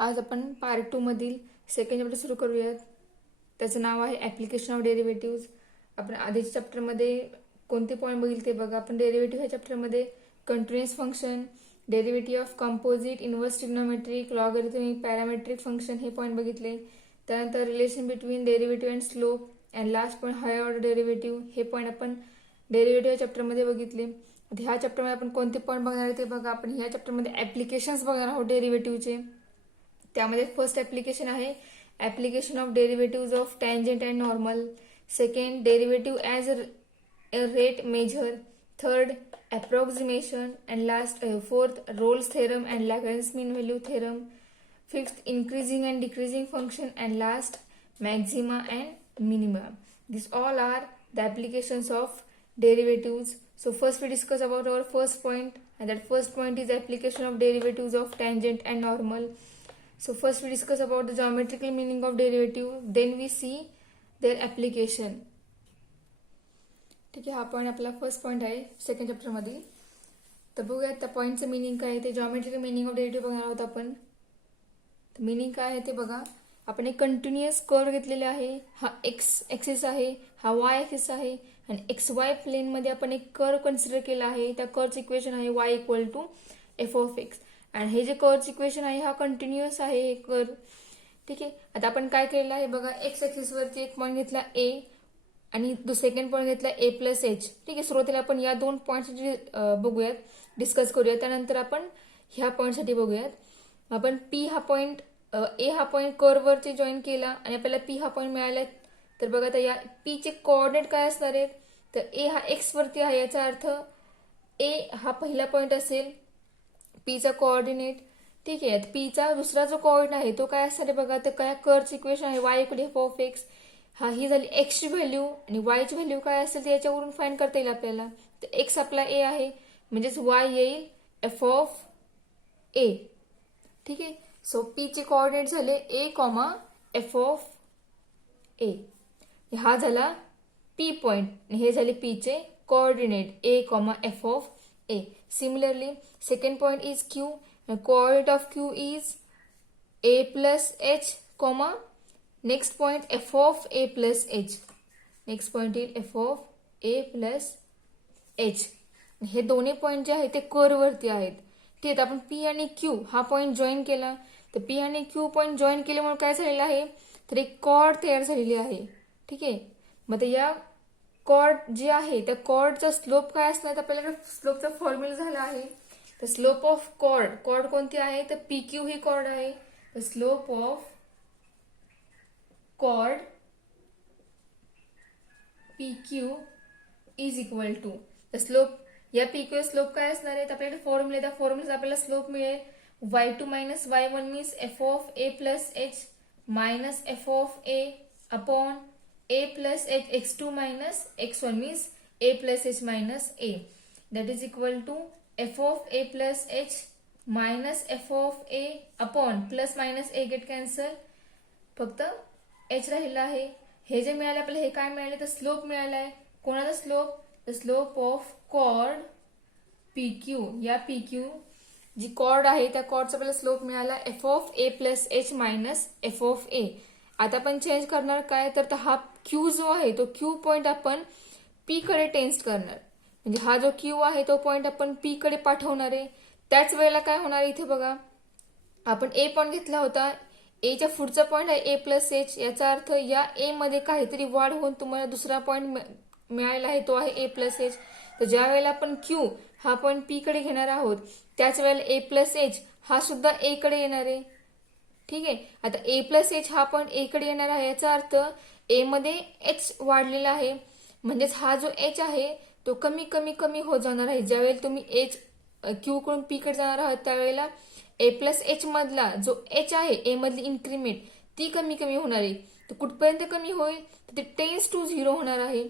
आज आपण पार्ट 2 मधील सेकंड चॅप्टर सुरू करूयात. त्याचं नाव आहे ॲप्लिकेशन ऑफ डेरिव्हेटिव्ज. आपण आधीच्या चॅप्टरमध्ये कोणते पॉईंट बघितले ते बघा. आपण डेरिव्हेटिव्ह ह्या चॅप्टरमध्ये continuous function, derivative of composite, inverse trigonometric, logarithmic, parametric function हे पॉईंट बघितले. त्यानंतर relation between derivative and slope and last point higher order derivative हे पॉईंट आपण डेरिव्हेटिव्ह चॅप्टरमध्ये बघितले. ह्या चॅप्टरमध्ये आपण कोणते पॉईंट बघणार आहे ते बघा. आपण ह्या चॅप्टरमध्ये ॲप्लिकेशन्स बघणार आहोत डेरिव्हेटिव्हचे. त्यामध्ये फर्स्ट ॲप्लिकेशन आहे application of derivatives of tangent and normal. Second, derivative as a rate measure. Third, approximation. And last fourth, Rolle's theorem and Lagrange mean value theorem. Fifth, increasing and decreasing function. And last, maxima and minima. These all are the applications of derivatives. So first we discuss about our first point, and that first point is application of derivatives of tangent and normal. So first we discuss about the geometrical meaning of derivative, then we see their application. ठीक आहे, हा point आपला first point आहे second चॅप्टरमध्ये. तर बघूयात त्या पॉईंटचं meaning काय आहे ते. जॉमेट्रिकल मिनिंग ऑफ डेरिव्हेटिव्ह बघणार आहोत आपण. मिनिंग काय आहे ते बघा. आपण एक कंटिन्युअस कर्व घेतलेले आहे. हा एक्स ॲक्सिस आहे, हा वाय ॲक्सिस आहे, आणि एक्स वाय प्लेनमध्ये आपण एक कर्व कन्सिडर केला आहे. त्या कर्वचं इक्वेशन आहे y equal to f of x. आणि हे जे कर्वचं इक्वेशन आहे हा कंटिन्युअस आहे हे कर्व. ठीक आहे, आता आपण काय केलेलं आहे बघा. एक्स ॲक्सिसवरती एक पॉईंट घेतला ए आणि सेकंड पॉईंट घेतला ए प्लस एच. ठीक आहे, सुरुवातीला आपण या दोन पॉईंटसाठी बघूयात, डिस्कस करूयात. त्यानंतर आपण ह्या पॉईंटसाठी बघूयात. आपण पी हा पॉईंट, ए हा पॉईंट कर्ववरती जॉईन केला आणि आपल्याला पी हा पॉईंट मिळाला. तर बघा आता या पीचे कोऑर्डिनेट काय असणार आहेत. तर ए हा एक्स वरती आहे, याचा अर्थ ए हा पहिला पॉईंट असेल पीचा कोऑर्डिनेट. ठीक आहे, पीचा दुसरा जो कोऑर्डिनेट आहे तो काय असणार आहे बघा. तर काय कर्वचं इक्वेशन आहे y equal F of x. हा ही झाली एक्सची व्हॅल्यू आणि वायची व्हॅल्यू काय असेल ते याच्यावरून फाइंड करता येईल आपल्याला. तर एक्स आपला ए आहे म्हणजेच वाय येईल एफ ऑफ ए. ठीक आहे, सो पी चे कोऑर्डिनेट झाले ए कॉमा एफ ऑफ ए. हा झाला पी पॉइंट आणि हे झाले पी चे coordinate A comma F of A. Similarly second point is Q. Coordinate of Q is a plus H comma next point F of a plus H. Next point is F of a plus H. हे दोन्ही point जे आहेत ते कर्ववरती आहेत. ठीक आहे, आपण P आणि क्यू हा पॉईंट जॉईन केला. तर पी आणि क्यू पॉईंट जॉईन केल्यामुळे काय झालेलं आहे तर एक कॉर्ड तयार झालेली आहे. ठीक आहे, मग या कॉर्ड जे आहे त्या कॉर्डचा स्लोप काय असणार. तर आपल्याला स्लोपचा फॉर्म्युला झाला आहे. तर स्लोप ऑफ कॉर्ड कोणती आहे तर पी क्यू ही कॉर्ड आहे. तर slope of chord P Q is equal to the slope. या पी क्यू स्लोप काय असणार आहे तर आपल्याला फॉर्म्युला, त्या फॉर्म्युला आपल्याला स्लोप मिळेल y2 minus y1 means f of a plus h minus f of a upon a plus h x2 minus x1 means a plus h minus a. That is equal to f of a plus h minus f of a upon plus minus a get cancel, फक्त h राहिला आहे. हे जे मिळाले आपल्याला हे काय मिळाले तर स्लोप मिळाला आहे. कोणाचा slope the slope of chord P Q. या पी क्यू जी कॉर्ड आहे त्या कॉर्डचा आपल्याला स्लोप मिळाला f of a plus h minus f of a. आता आपण चेंज करणार काय तर हा क्यू जो आहे तो क्यू पॉइंट आपण पी कडे टेन्स करणार. म्हणजे हा जो क्यू आहे तो पॉइंट आपण पी कडे पाठवणार आहे. त्याच वेळेला काय होणार इथे बघा, आपण ए पॉइंट घेतला होता, एच्या पुढचा पॉइंट आहे ए प्लस एच. याचा अर्थ या ए मध्ये काहीतरी वाढ होऊन तुम्हाला दुसरा पॉइंट मिळाला आहे तो आहे ए प्लस एच. तर ज्या वेळेला आपण क्यू हा पॉइंट पी कडे घेणार आहोत त्याच वेळेला ए प्लस एच हा सुद्धा ए कडे येणार आहे. ठीक आहे, आता ए प्लस एच हा पॉइंट ए कडे येणार आहे. याचा अर्थ ए मध्ये एच वाढलेला आहे म्हणजेच हा जो एच आहे तो कमी कमी कमी होत जाणार आहे. ज्यावेळेला तुम्ही एच क्यू कडून पी कडे जाणार आहात त्यावेळेला ए प्लस एच मधला जो एच आहे ए मधली इन्क्रीमेंट ती कमी कमी होणार आहे. तर कुठपर्यंत कमी होईल तर ते टेन्स टू 0 होणार आहे.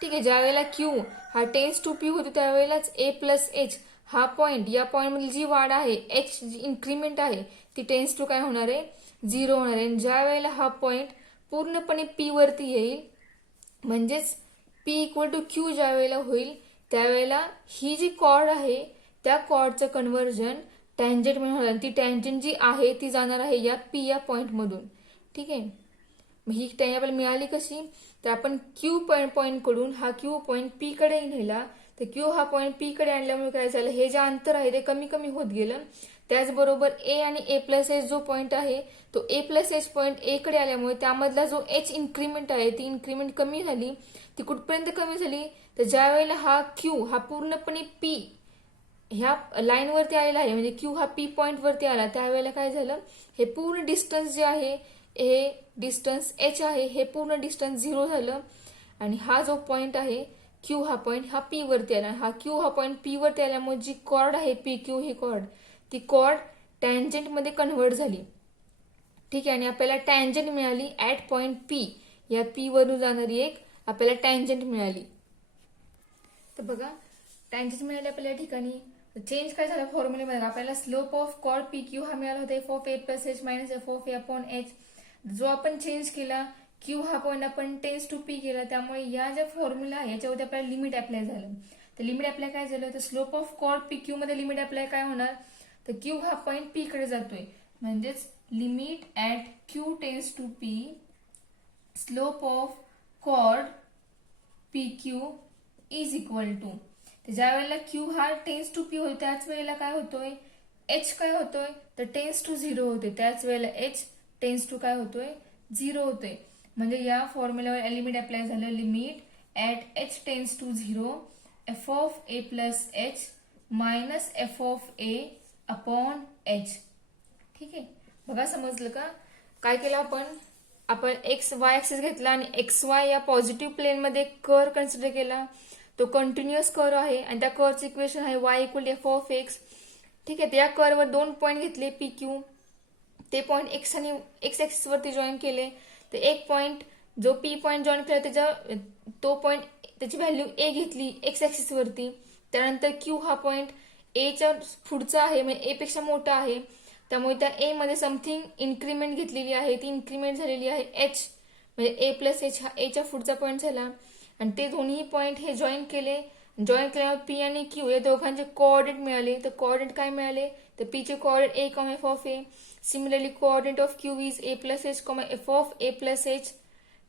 ठीक आहे, ज्या वेळेला क्यू हा टेन्स टू पी होतो त्यावेळेलाच ए प्लस एच हा पॉइंट, या पॉइंट मधली जी वाढ आहे एच जी इन्क्रीमेंट आहे ती टेन्स टू काय होणार आहे 0 होणार आहे. ज्या वेळेला हा पॉइंट पूर्णपणे पी वरती येईल म्हणजेच पी इक्वल टू क्यू ज्या वेळेला होईल त्यावेळेला ही जी कॉर्ड आहे त्या कॉर्डचं कन्व्हर्जन टँजंट मिळणार, ती टँजंट जी आहे ती जाणार आहे या पी या पॉइंट मधून. ठीक आहे, मग ही टँजंट आपल्याला मिळाली कशी, तर आपण क्यू पॉइंट कडून हा क्यू पॉइंट पी कडे नेला, तर क्यू हा पॉइंट पी कडे आणल्यामुळे काय झालं, हे जे अंतर आहे ते कमी कमी होत गेलं. त्याचबरोबर ए आणि ए प्लस एच जो पॉइंट आहे तो ए प्लस एच पॉइंट ए कडे आल्यामुळे त्यामधला जो एच इन्क्रीमेंट आहे ती इन्क्रीमेंट कमी झाली. ती कुठपर्यंत कमी झाली, तर ज्या वेळेला हा क्यू हा पूर्णपणे पी ह्या लाईनवरती आलेला आहे, म्हणजे क्यू हा पी पॉइंट वरती आला, त्यावेळेला काय झालं, हे पूर्ण डिस्टन्स जे आहे, हे डिस्टन्स एच आहे, हे पूर्ण डिस्टन्स 0 झालं. आणि हा जो पॉइंट आहे क्यू हा पॉइंट हा पी वरती आला, हा क्यू हा पॉइंट पी वरती आल्यामुळे जी कॉर्ड आहे पी क्यू ही कॉर्ड, ती कॉर्ड टँजंट मध्ये कन्व्हर्ट झाली. ठीक आहे, आणि आपल्याला टँजंट मिळाली ऍट पॉइंट पी, या पी वरून जाणारी एक आपल्याला टँजंट मिळाली. तर बघा टँजंट मिळाली आपल्याला या ठिकाणी. चेंज काय झाला फॉर्म्युलेमध्ये, आपल्याला slope of chord P Q हा मिळाला होता f of a plus h minus f of a upon h, जो आपण चेंज केला क्यू हा पॉइंट आपण टेन्स टू पी केला, त्यामुळे या ज्या फॉर्म्युला आहे याच्यावरती आपल्याला लिमिट अप्लाय झालं. तर लिमिट अप्लाय काय झालं, तर slope of chord P Q मध्ये लिमिट अप्लाय काय होणार, तर क्यू हा पॉइंट पी कडे जातोय, म्हणजेच limit at Q tends to P slope of chord P Q is equal to, तर ज्या वेळेला क्यू हा टेन्स टू पी होतो त्याच वेळेला काय होतोय, एच काय होतोय, तर टेन्स टू 0 होते, त्याच वेळेला एच टेन्स टू काय होतोय, 0 होतोय. म्हणजे या फॉर्म्युलावर लिमिट अप्लाय झालं, limit at h tends to 0 f of a plus h minus f of a upon h. ठीक आहे, बघा समजलं का, काय केलं आपण एक्स वाय ऍक्सिस घेतला आणि एक्स वाय या पॉझिटिव्ह प्लेन मध्ये कर्व कन्सिडर केला, तो कंटिन्युअस कर्व आहे आणि त्या कर्वचं इक्वेशन आहे y equal F of x. ठीक आहे, त्या कर्ववर 2 पॉईंट घेतले पी क्यू, ते पॉईंट एक्स आणि एक्स ऍक्सिस वरती जॉईन केले, तर एक पॉईंट जो पी पॉईंट जॉईन केला त्याच्या तो पॉईंट त्याची व्हॅल्यू ए घेतली एक्स ऍक्सिस वरती. त्यानंतर क्यू हा पॉईंट एच्या पुढचा आहे, म्हणजे ए पेक्षा मोठा आहे, त्यामुळे त्या ए मध्ये समथिंग इन्क्रीमेंट घेतलेली आहे, ती इन्क्रीमेंट झालेली आहे एच, म्हणजे ए प्लस एच हा एच्या पुढचा पॉईंट झाला. आणि ते दोन्ही पॉईंट हे जॉईन केले, जॉईन केल्यावर पी आणि क्यू या दोघांचे कोऑर्डिनेट मिळाले. तर कोऑर्डिनेट काय मिळाले, तर पी चे coordinate A comma F of A, similarly coordinate of Q is a plus H comma F of a plus H.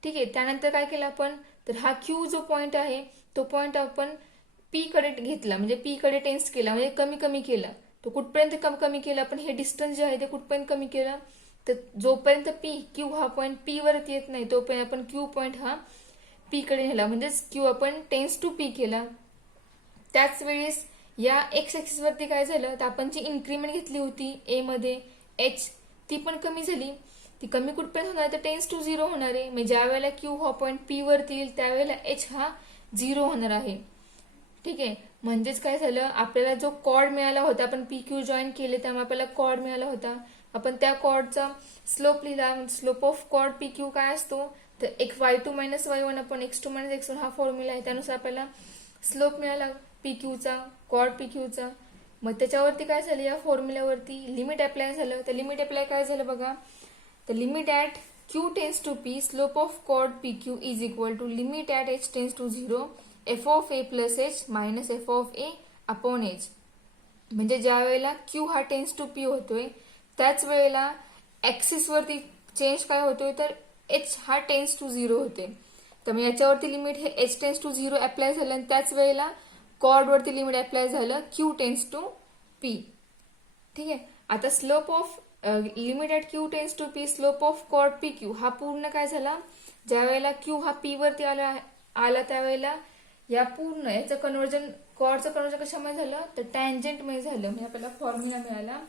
ठीक आहे, त्यानंतर काय केलं आपण, तर हा क्यू जो पॉईंट आहे तो पॉईंट आपण पी कडे घेतला, म्हणजे पी कडे टेन्स केला, म्हणजे कमी कमी केला. तो कुठपर्यंत कमी केला आपण, हे डिस्टन्स जे आहे ते कुठपर्यंत कमी केलं, तर जोपर्यंत पी क्यू हा पॉईंट पी वरती येत नाही तोपर्यंत आपण क्यू पॉईंट हा पी कडे नेला, म्हणजेच क्यू आपण टेन्स टू पी केला. त्याच वेळेस या एक्स ऍक्सिस वरती काय झालं, तर आपण जी इन्क्रीमेंट घेतली होती ए मध्ये एच, ती पण कमी झाली. ती कमी कुठपर्यंत होणार, तर टेन्स टू 0 होणार आहे, म्हणजे ज्या वेळेला क्यू हा पॉईंट पी वरती येईल त्यावेळेला एच हा 0 होणार आहे. ठीक आहे, म्हणजेच काय झालं, आपल्याला जो कॉर्ड मिळाला होता, आपण पी क्यू जॉईन केले त्यामुळे आपल्याला कॉर्ड मिळाला होता, आपण त्या कॉर्डचा स्लोप लिहिला. Slope of chord P Q काय असतो, तर एक y2 मायनस y1 आपण x2 मायनस x1 हा फॉर्म्युला आहे, त्यानुसार आपल्याला स्लोप मिळाला पी क्यूचा, कॉर्ड पी क्यूचा. मग त्याच्यावरती काय झालं, या फॉर्म्युल्यावरती लिमिट अप्लाय झालं. तर लिमिट अप्लाय काय झालं बघा, तर limit at Q tends to P slope of chord P Q is equal to limit at h tends to 0 f of a plus h minus f of a upon h. म्हणजे ज्या वेळेला Q हा tense to P होतोय त्याच वेळेला axis वरती change काय होतोय, तर एच हा टेन्स टू 0 होते. तर मग याच्यावरती लिमिट हे एच टेन्स टू 0 अप्लाय झालं आणि त्याच वेळेला कॉर्ड वरती लिमिट अप्लाय झालं क्यू टेन्स टू पी. ठीक आहे, आता slope of limit at Q tends to P slope of chord P Q हा पूर्ण काय झाला, ज्या वेळेला क्यू हा पी वरती आला त्यावेळेला या पूर्ण याचं कन्वर्जन, कॉर्डचं कन्वर्जन कशामध्ये झालं, तर टँजंट मध्ये झालं. म्हणजे आपल्याला फॉर्म्युला मिळाला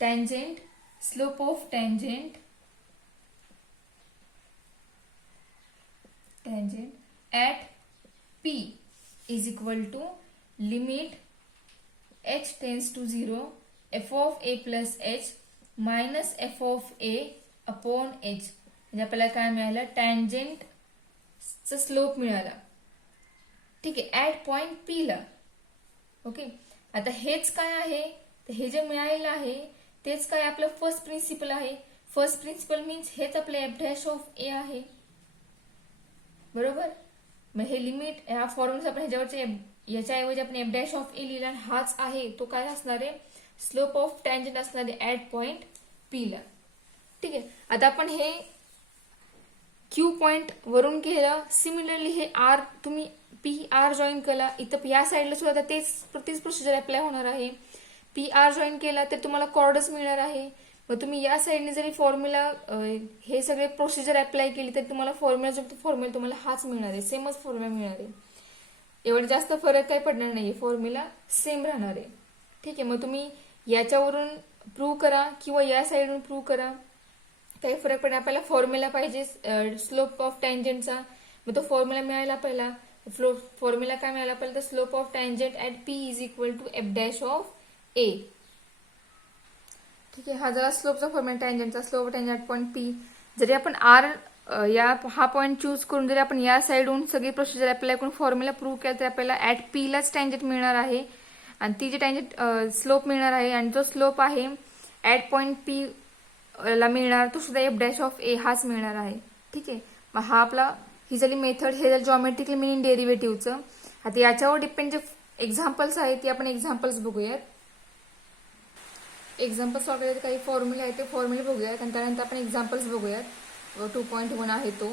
tangent, slope of tangent at P is equal to limit h tends to 0 f of a plus h minus f of a upon h. म्हणजे आपल्याला काय मिळालं, टँजंटचा स्लोप मिळाला. ठीक आहे, ऍट पॉइंट पी ला. ओके, आता हेच काय आहे, तर हे जे मिळालेलं आहे तेच काय आपलं फर्स्ट प्रिन्सिपल आहे. फर्स्ट प्रिन्सिपल मीन्स हेच आपलं एफ डॅश ऑफ ए आहे, बरोबर. मग हे लिमिट ह्या फॉर्म्युला आपण ह्याच्यावरचे याच्याऐवजी आपण एफ डॅश ऑफ ए लिहिला, हाच आहे तो काय असणार आहे, स्लोप ऑफ टँजंट असणार आहे ऍट पॉइंट पी ला. ठीक आहे, आता आपण हे क्यू पॉइंट वरून केलं. सिमिलरली हे आर तुम्ही पी आर जॉईन केला, इथं या साईडला सुद्धा तेच प्रोसिजर अप्लाय होणार आहे. पी आर जॉईन केला तर तुम्हाला कॉर्डच मिळणार आहे. मग तुम्ही या साईडने जरी फॉर्म्युला हे सगळे प्रोसिजर अप्लाय केली तर तुम्हाला फॉर्म्युला तुम्हाला हाच मिळणार आहे, सेमच फॉर्म्युला मिळणार आहे. एवढं जास्त फरक काही पडणार नाही, फॉर्म्युला सेम राहणार आहे. ठीक आहे, मग तुम्ही याच्यावरून प्रूव्ह करा किंवा या साईडवरून प्रूव्ह करा, काही फरक पडणार. आपल्याला फॉर्म्युला पाहिजे स्लोप ऑफ टँजंटचा, मग तो फॉर्म्युला मिळायला पहिला. फॉर्म्युला काय मिळाला पहिला, तर slope of tangent at P is equal to f dash of a. ठीक आहे, हा झाला स्लोपचा फॉर्म्युला टँजंटचा. Slope of tangent at point P. जरी आपण आर हा पॉईंट चूज करून जरी आपण या साईडहून सगळी प्रोसिजर अप्लाय करून फॉर्म्युला प्रूव्ह केला तर आपल्याला ऍट पी लाच टँजंट मिळणार आहे आणि ती जी टँजंट स्लोप मिळणार आहे आणि जो स्लोप आहे ऍट पॉईंट पी ला मिळणार तो सुद्धा एफ डॅश ऑफ ए हाच मिळणार आहे. ठीक आहे, मग हा आपला ही झाली मेथड, हे झालं जॉमेट्रिकल मीन डेरिव्हेटिव्हचं. आता याच्यावर डिपेंड जे एक्झाम्पल्स आहेत ते आपण एक्झाम्पल्स बघूयात. एक्झाम्पल सॉल्व करायचे काही फॉर्म्युला आहे ते फॉर्म्युले बघूयात आणि त्यानंतर आपण एक्झाम्पल्स बघूयात. 2.1 आहे तो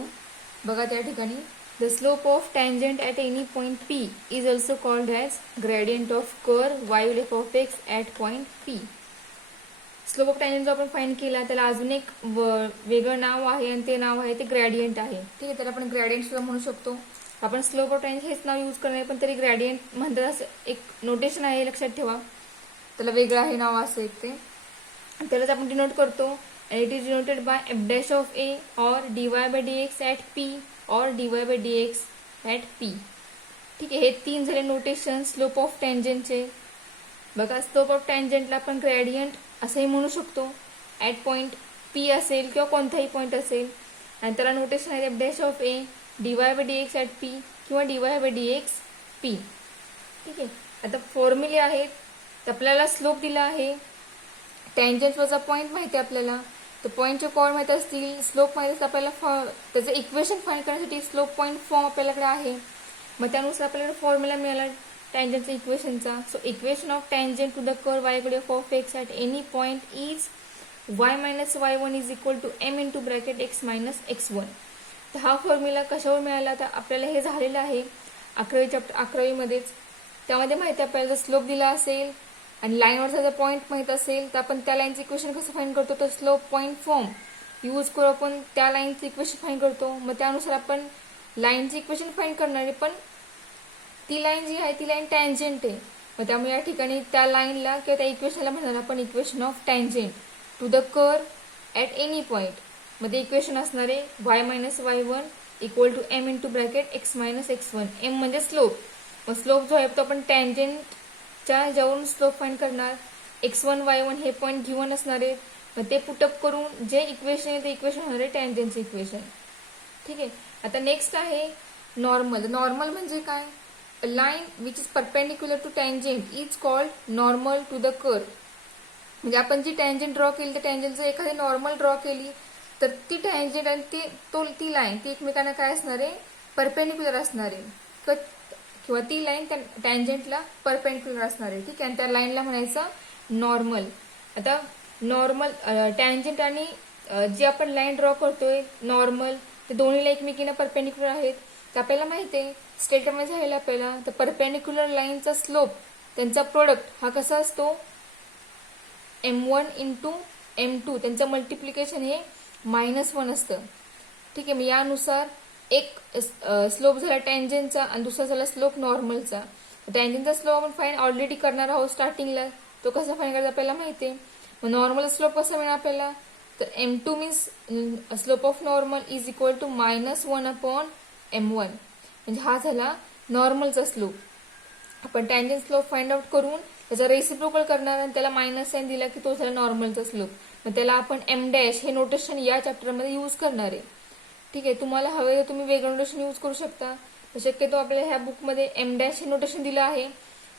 बघा. त्या ठिकाणी the slope of tangent at any point P is also called as gradient of curve y f of x at point P. Slope of tangent जो आपण फाइंड केला त्याला अजून एक वेगळं नाव आहे आणि ते नाव आहे ते ग्रेडियंट आहे. ठीक आहे, त्याला आपण ग्रेडियंट सुद्धा म्हणू शकतो. आपण स्लोप ऑफ टँजंट हेच नाव यूज करणार पण तरी ग्रेडियंट म्हणतात असं एक नोटेशन आहे, लक्षात ठेवा. त्याला वेगळं आहे नाव असं एक ते, त्यालाच आपण डिनोट करतो. and it is denoted by f dash of a or dy by dx at p or dy by dx at p. ठीक आहे, हे तीन झाले नोटेशन स्लोप ऑफ टँजंटचे. बघा, स्लोप ऑफ टँजंटला आपण ग्रेडियंट असंही म्हणू शकतो. ऍट पॉइंट पी असेल किंवा कोणताही पॉइंट असेल आणि त्याला नोटेशन आहे F dash of A dy by dx at P किंवा dy by dx p. ठीक आहे, आता फॉर्म्युले आहेत. तर आपल्याला स्लोप दिला आहे, टँजंट वजा पॉईंट माहिती आहे आपल्याला, तर पॉईंटचे कॉर्ड माहिती असतील, स्लोप माहिती असतं आपल्याला. त्याचं इक्वेशन फाइंड करण्यासाठी स्लोप पॉईंट फॉर्म आपल्याकडे आहे. मग त्यानुसार आपल्याकडे फॉर्म्युला मिळाला टँजंटचा इक्वेशनचा. So equation of tangent to the curve y f of x at any point is y minus y1 is equal to m into bracket x minus x1. तर हा फॉर्म्युला कशावर मिळाला, तर आपल्याला हे झालेलं आहे 11वी मध्येच. त्यामध्ये माहिती आहे आपल्याला जर स्लोप दिला असेल आणि लाईनवरचा जर पॉईंट माहित असेल तर आपण त्या लाईनचं इक्वेशन कसं फाइंड करतो, तर स्लोप पॉईंट फॉर्म यूज करू आपण त्या लाईनचं इक्वेशन फाइंड करतो. मग त्यानुसार आपण लाईनचं इक्वेशन फाइंड करणार आहे, पण ती लाईन जी आहे ती लाईन टँजंट आहे. मग त्यामुळे या ठिकाणी त्या लाईनला किंवा त्या इक्वेशनला म्हणणार आपण equation of tangent to the curve at any point. मध्ये इक्वेशन असणार आहे y minus y1 equal to m into bracket x minus x1. m म्हणजे स्लोप. मग स्लोप जो आहे तो आपण टँजंटच्या ज्यावरून स्लोप फाइंड करणार. x1 y1 हे पॉईंट गिवन असणार आहेत. मग ते पुटअप करून जे इक्वेशन आहे ते इक्वेशन होणार आहे टँजंटचं इक्वेशन. ठीक आहे, आता नेक्स्ट आहे नॉर्मल. नॉर्मल म्हणजे काय, line which is perpendicular to tangent is called normal to the curve. म्हणजे आपण जी टँजंट ड्रॉ केली तर टँजंटचं एखादी नॉर्मल ड्रॉ केली तर ती टँजंट आणि ती लाईन ती एकमेकांना काय असणार आहे, परपेंडिक्युलर असणार आहे किंवा ती लाईन त्या टँजंटला परपेंडिक्युलर असणार आहे. ठीक आहे, आणि त्या लाईनला म्हणायचं नॉर्मल. आता नॉर्मल टँजंट आणि जी आपण लाईन ड्रॉ करतोय नॉर्मल ते दोन्हीला एकमेकींना परपेंडिक्युलर आहेत. तर आपल्याला माहिती आहे स्टेटमध्ये झालेला आपल्याला, तर परपेंडिक्युलर लाईनचा स्लोप त्यांचा प्रोडक्ट हा कसा असतो, m1 इंटू m2 त्यांचं मल्टिप्लिकेशन हे -1 असतं. ठीक आहे, मग यानुसार एक स्लोप झाला टँजंटचा आणि दुसरा झाला स्लोप नॉर्मलचा. टँजंटचा स्लोप आपण फाईंड ऑलरेडी करणार आहोत स्टार्टिंगला, तो कसा फाईंड करायचा आपल्याला माहिती आहे. मग नॉर्मल स्लोप कसा मिळणार आपल्याला, तर m2 means slope of normal is equal to -1 upon m1. म्हणजे हा झाला नॉर्मलचा स्लोप. आपण टँजंट स्लोप फाइंड आउट करून त्याचा रेसिप्रोकल करणार आणि त्याला -साइन दिला की तो झाला नॉर्मलचा स्लोप. मग त्याला आपण m डॅश हे नोटेशन या चॅप्टरमध्ये यूज करणार आहे. ठीक आहे, तुम्हाला हवे तर तुम्ही वेगळं नोटेशन यूज करू शकता. तर शक्यतो आपल्याला ह्या बुकमध्ये m डॅश हे नोटेशन दिलं आहे,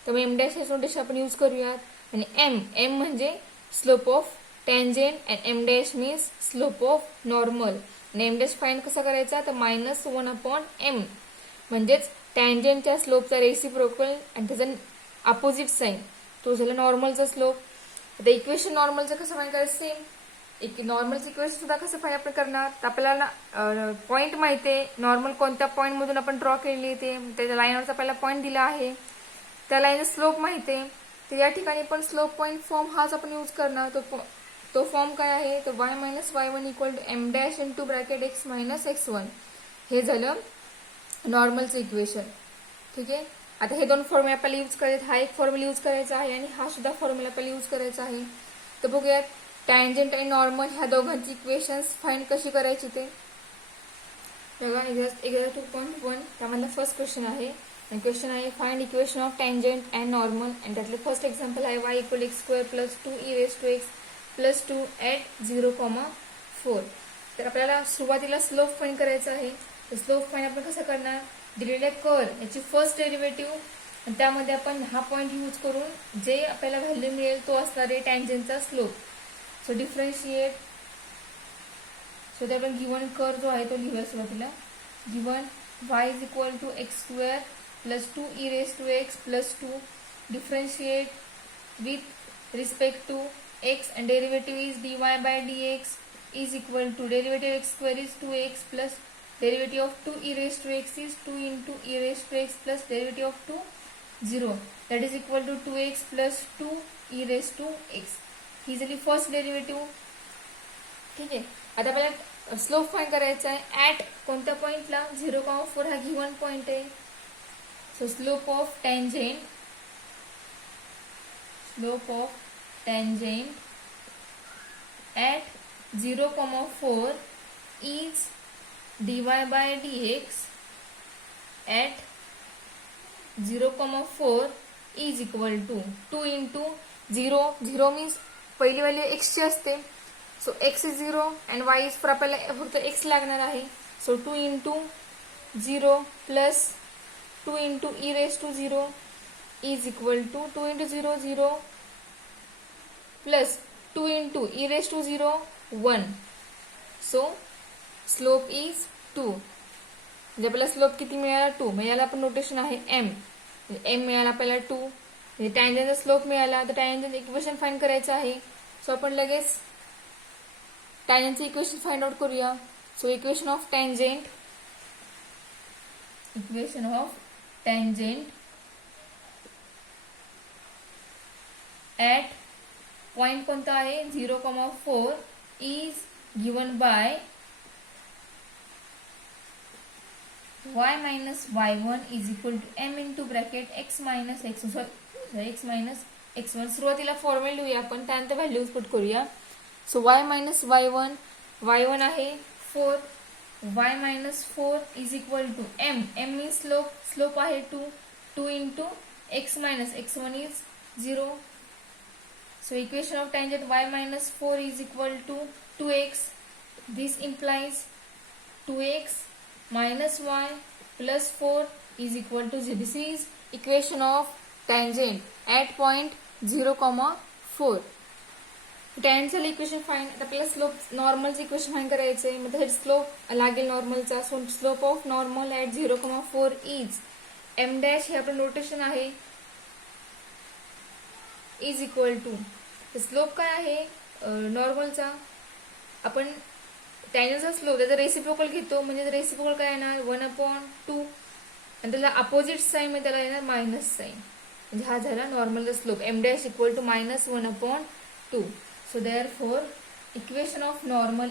तर मग m डॅश हे नोटेशन आपण यूज करूयात. आणि m म्हणजे slope of tangent and m dash means slope of normal. आणि m डॅश फाइंड कसा करायचा, तर -1 अपॉन m म्हणजेच टँजंटच्या स्लोपचा रेसिप्रोकल आणि त्याचा अपोजिट साइन तो झाला नॉर्मलचा स्लोप. आता इक्वेशन नॉर्मलचं कसं फाईंड करायचं, सेम एक नॉर्मलचं इक्वेशन सुद्धा कसं फाईंड आपण करणार, तर आपल्याला पॉईंट माहिती आहे, नॉर्मल कोणत्या पॉईंट मधून आपण ड्रॉ केलेली ते त्याच्या लाईनवरचा पहिला पॉईंट दिला आहे, त्या लाईनचा स्लोप माहिती आहे, तर या ठिकाणी पण स्लोप पॉईंट फॉर्म हाच आपण यूज करणार. तो फॉर्म काय आहे, तर y minus y1 equal to m dash into bracket x minus x1. हे झालं नॉर्मलचं इक्वेशन. ठीक आहे. आता हे दोन फॉर्म्युला आपल्याला यूज करायचे, हा एक फॉर्म्युला यूज करायचा आहे आणि हा सुद्धा फॉर्म्युला आपल्याला यूज करायचा आहे. तर बघूयात टँजंट आणि नॉर्मल ह्या दोघांची इक्वेशन्स फाइंड कशी करायची ते बघा. एक्झाम्पल 2.1 त्यामधला फर्स्ट क्वेश्चन आहे आणि क्वेश्चन आहे find equation of tangent and normal आणि त्यातलं फर्स्ट एक्झाम्पल आहे y equal x square plus 2e raise to x plus 2 at 0,4. तर आपल्याला सुरुवातीला स्लोप फाइंड करायचा आहे. तर स्लोप फाइंड आपण कसं करणार, दिलेल्या कर्व याची फर्स्ट डेरिव्हेटिव्ह आणि त्यामध्ये आपण हा पॉईंट यूज करून जे आपल्याला व्हॅल्यू मिळेल तो असणार आहे टँजंटचा स्लोप. सो डिफरन्शिएट, सो ते आपण गिवन कर्व जो आहे तो लिहूया सुरुवातीला. Given y is equal to x square plus 2e raise to x plus 2 differentiate with respect to x and derivative is dy by dx is equal to derivative x square is 2x plus derivative of 2e raised to x is 2 into e raised to x plus derivative of 2 0, that is equal to 2x plus 2 e raised to x. ही झाली first derivative. ठीक आहे. आता आपल्याला slope find करायचा आहे at कोणत्या पॉइंटला, 0,4 हा गिवन पॉइंट आहे. So slope of tangent at 0,4 is dy by dx at 0,4 is equal to 2 into 0. 0 means पहिली व्हॅल्यू x ची असते. So x is 0 and y is for आपल्याला फक्त x लागणार आहे. So 2 into 0 plus 2 into e raised to 0 is equal to 2 into 0 0 plus 2 into e raised to 0 1. So slope is 2. म्हणजे आपल्याला slope किती मिळाला, 2. म्हणजे याला आपण नोटेशन आहे m. m मिळाला आपल्याला 2. म्हणजे टँजंटचा स्लोप मिळाला. तर टँजंट इक्वेशन फाइंड करायचं आहे. सो आपण लगेच टँजंटचं इक्वेशन फाइंड आउट करूया. So equation of tangent at point कोणता आहे, 0,4 is given by y minus y1 is equal to m into bracket x minus x1. सुरुवातीला फॉर्म्युला लिहूया आपण, त्यानंतर व्हॅल्यूज पुट करूया. सो y minus y1 आहे 4, y minus 4 is equal to m means slope आहे 2 into x minus x1 is 0. So equation of tangent y minus 4 is equal to 2x. This implies 2x minus y plus 4 is equal to 0. This is equation of tangent at point 0,4. टँजंटचं equation find, आता आपल्याला slope नॉर्मलचं equation find करायचं आहे. मग slope लागेल नॉर्मलचा. So slope of normal at 0,4 is m dash, हे आपलं नोटेशन आहे, इज इक्वल टू. स्लोप काय आहे नॉर्मलचा, आपण टँजंटचा स्लोप त्याचा रेसिप्रोकल घेतो. म्हणजे रेसिप्रोकल काय येणार 1/2 आणि त्याला अपोजिट साईन मध्ये त्याला येणार मायनस साईन. म्हणजे हा झाला नॉर्मलचा slope, m dash equal to minus 1/2. So therefore equation of normal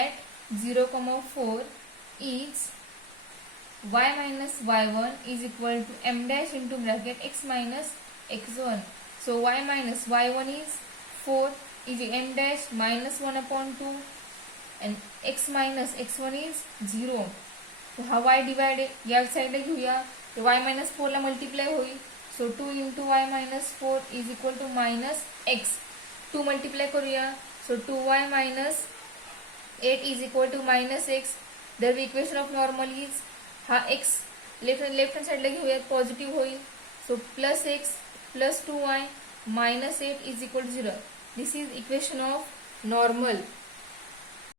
at 0,4 is y minus y1 is equal to m dash into bracket x minus x1. So y minus y1 is 4 is m dash minus 1/2 and x minus x1 is 0. So हा y divided या साईडला घेऊया, y minus 4 ला multiply होईल. So 2 into y minus 4 is equal to minus x. 2 multiply करूया. So 2y minus 8 is equal to minus x. The equation of normal is हा x left hand साईडला घेऊयात, positive होईल. So plus x plus 2y minus 8 is equal to 0. This is equation of normal.